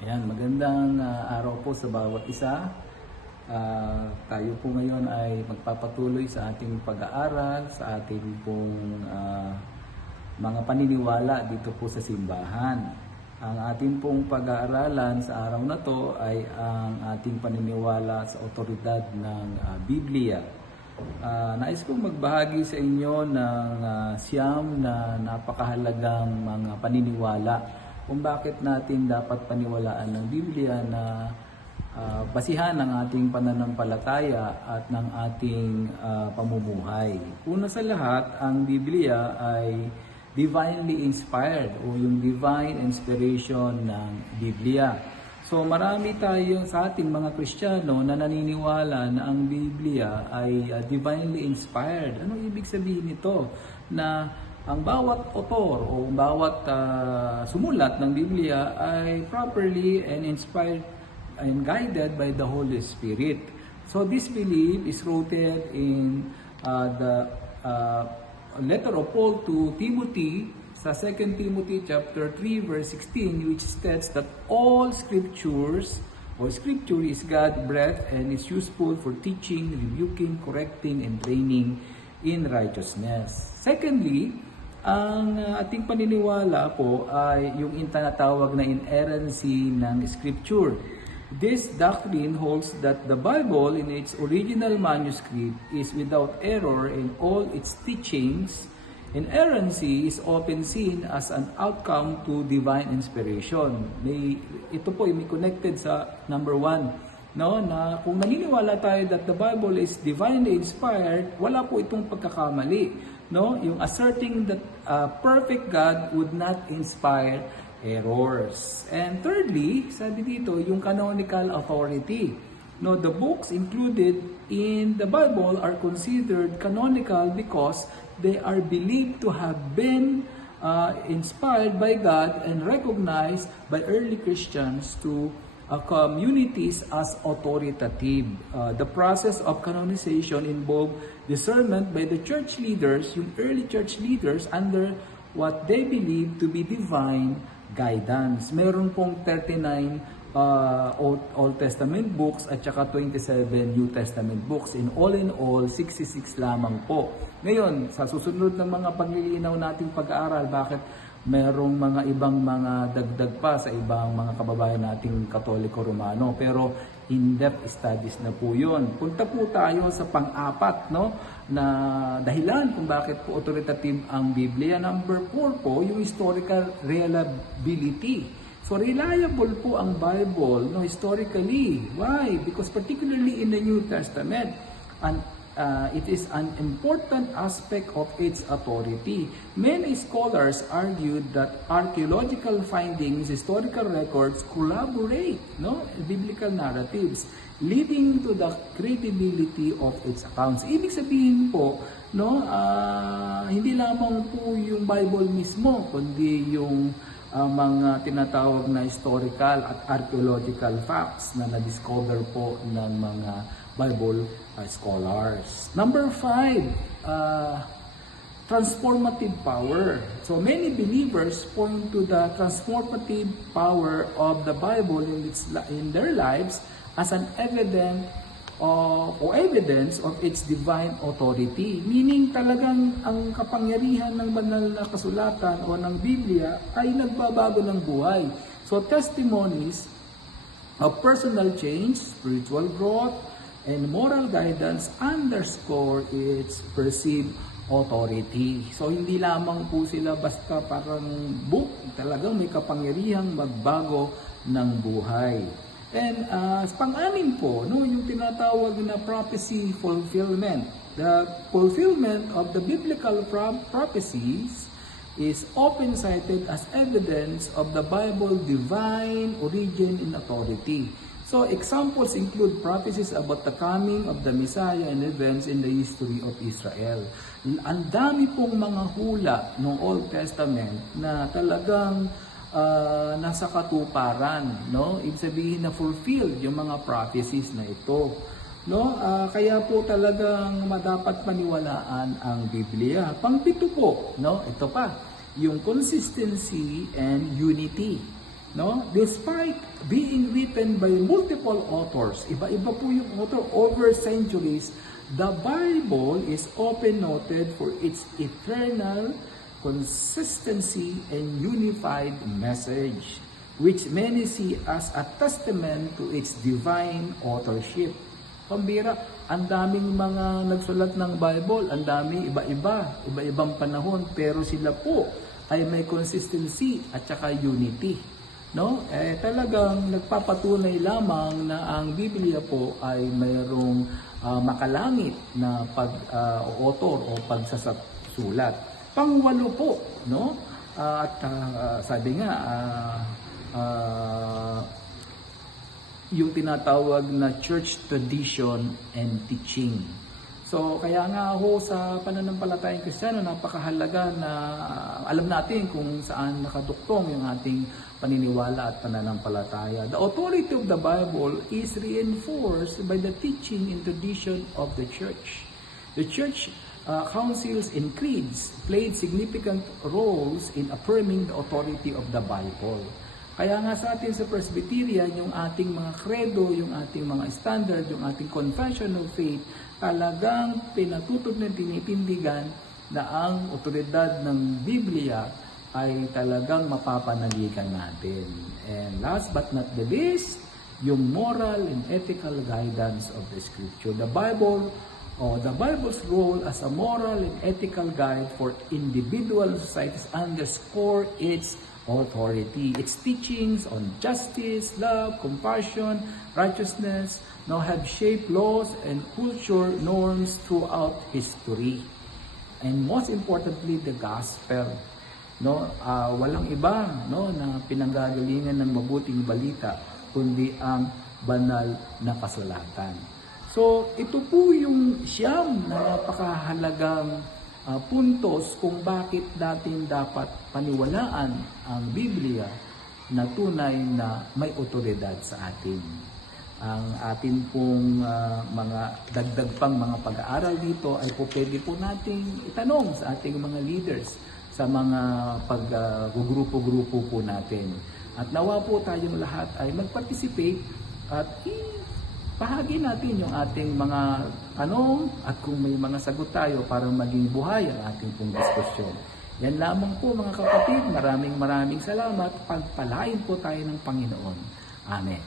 Ayan, magandang araw po sa bawat isa. Tayo po ngayon ay magpapatuloy sa ating pag-aaral, sa ating pong mga paniniwala dito po sa simbahan. Ang ating pong pag-aaralan sa araw na to ay ang ating paniniwala sa otoridad ng Biblia. Nais kong magbahagi sa inyo ng siyam na napakahalagang mga paniniwala kung bakit natin dapat paniwalaan ng Biblia na basihan ng ating pananampalataya at ng ating pamumuhay. Una sa lahat, ang Biblia ay divinely inspired o yung divine inspiration ng Biblia. So marami tayo sa ating mga Kristiyano na naniniwala na ang Biblia ay divinely inspired. Ano ibig sabihin nito? Na ang bawat author o bawat sumulat ng Biblia ay properly and inspired and guided by the Holy Spirit. So this belief is rooted in the letter of Paul to Timothy sa 2 Timothy chapter 3 verse 16, which states that all scriptures or scripture is God-breathed and is useful for teaching, rebuking, correcting, and training in righteousness. Secondly, ang ating paniniwala po ay yung tinatawag na inerrancy ng Scripture. This doctrine holds that the Bible in its original manuscript is without error in all its teachings. Inerrancy is often seen as an outcome to divine inspiration. Ito po ay may connected sa number 1. No, na kung naniniwala tayo that the Bible is divinely inspired, wala po itong pagkakamali. No, yung asserting that perfect God would not inspire errors. And thirdly, sabi dito, yung canonical authority. No, the books included in the Bible are considered canonical because they are believed to have been inspired by God and recognized by early Christians to communities as authoritative. The process of canonization involved discernment by the church leaders, yung early church leaders, under what they believe to be divine guidance. Meron pong 39 Old Testament books at saka 27 New Testament books. In all, 66 lamang po. Ngayon, sa susunod ng mga paglilinaw nating pag-aaral, bakit merong mga ibang mga dagdag pa sa ibang mga kababayan nating Katoliko Romano. Pero in-depth studies na po yun. Punta po tayo sa pang-apat, no, na dahilan kung bakit po authoritative ang Biblia. Number 4 po, yung historical reliability. So reliable po ang Bible, no, historically. Why? Because particularly in the New Testament, it is an important aspect of its authority. Many scholars argued that archaeological findings, historical records collaborate, no, biblical narratives, leading to the credibility of its accounts. Ibig sabihin po, no, hindi lamang po yung Bible mismo, kundi yung mga tinatawag na historical at archaeological facts na na-discover po ng mga Bible scholars. Number 5, transformative power. So many believers point to the transformative power of the Bible in their lives as an evidence of its divine authority. Meaning talagang ang kapangyarihan ng banal na kasulatan o ng Biblia ay nagbabago ng buhay. So testimonies of personal change, spiritual growth, and moral guidance underscore its perceived authority. So hindi lamang po sila basta parang book, talagang may kapangyarihang magbago ng buhay. And pang-anim po, no, yung tinatawag na prophecy fulfillment. The fulfillment of the biblical prophecies is often cited as evidence of the Bible's divine origin and authority. So examples include prophecies about the coming of the Messiah and events in the history of Israel. Ang dami pong mga hula ng Old Testament na talagang nasa katuparan, no? Ibig sabihin na fulfilled yung mga prophecies na ito, no? Kaya po talagang madapat paniwalaan ang Biblia. Pang-pito po, no? Ito pa, yung consistency and unity. No? Despite being written by multiple authors, iba-iba po yung author over centuries, the Bible is often noted for its eternal consistency and unified message, which many see as a testament to its divine authorship. Pambira, ang daming mga nagsulat ng Bible, ang dami, iba-ibang panahon, pero sila po ay may consistency at saka unity. No? Talagang nagpapatunay lamang na ang Biblia po ay mayroong makalangit na pag-author o pagsasulat. Pangwalo po, no? Sabi nga, yung tinatawag na church tradition and teaching. So, kaya nga ho sa pananampalatayang Kristiyano, napakahalaga na alam natin kung saan nakaduktong yung ating paniniwala at pananampalataya. The authority of the Bible is reinforced by the teaching and tradition of the church. The church councils and creeds played significant roles in affirming the authority of the Bible. Kaya nga sa atin sa Presbyterian, yung ating mga credo, yung ating mga standard, yung ating confession of faith, talagang pinatutog na tinitindigan na ang otoridad ng Biblia ay talagang mapapanaligan natin. And last but not the least, yung moral and ethical guidance of the Scripture. The Bible's role as a moral and ethical guide for individual societies underscore its authority. Its teachings on justice, love, compassion, righteousness now have shaped laws and culture norms throughout history. And most importantly, the gospel. No, walang iba, no, na pinanggagalingan ng mabuting balita kundi ang banal na kasulatan. So, ito po yung siyam na napakahalagang puntos kung bakit natin dapat paniwalaan ang Biblia na tunay na may otoridad sa atin. Ang atin pong mga dagdag pang mga pag-aaral dito ay po pwede po nating itanong sa ating mga leaders sa mga pag-grupo-grupo po natin. At nawa po tayong lahat ay mag-participate at bahagi natin yung ating mga tanong at kung may mga sagot tayo para maging buhay ang ating pong diskusyon. Yan lamang po mga kapatid. Maraming salamat. Pagpalain po tayo ng Panginoon. Amen.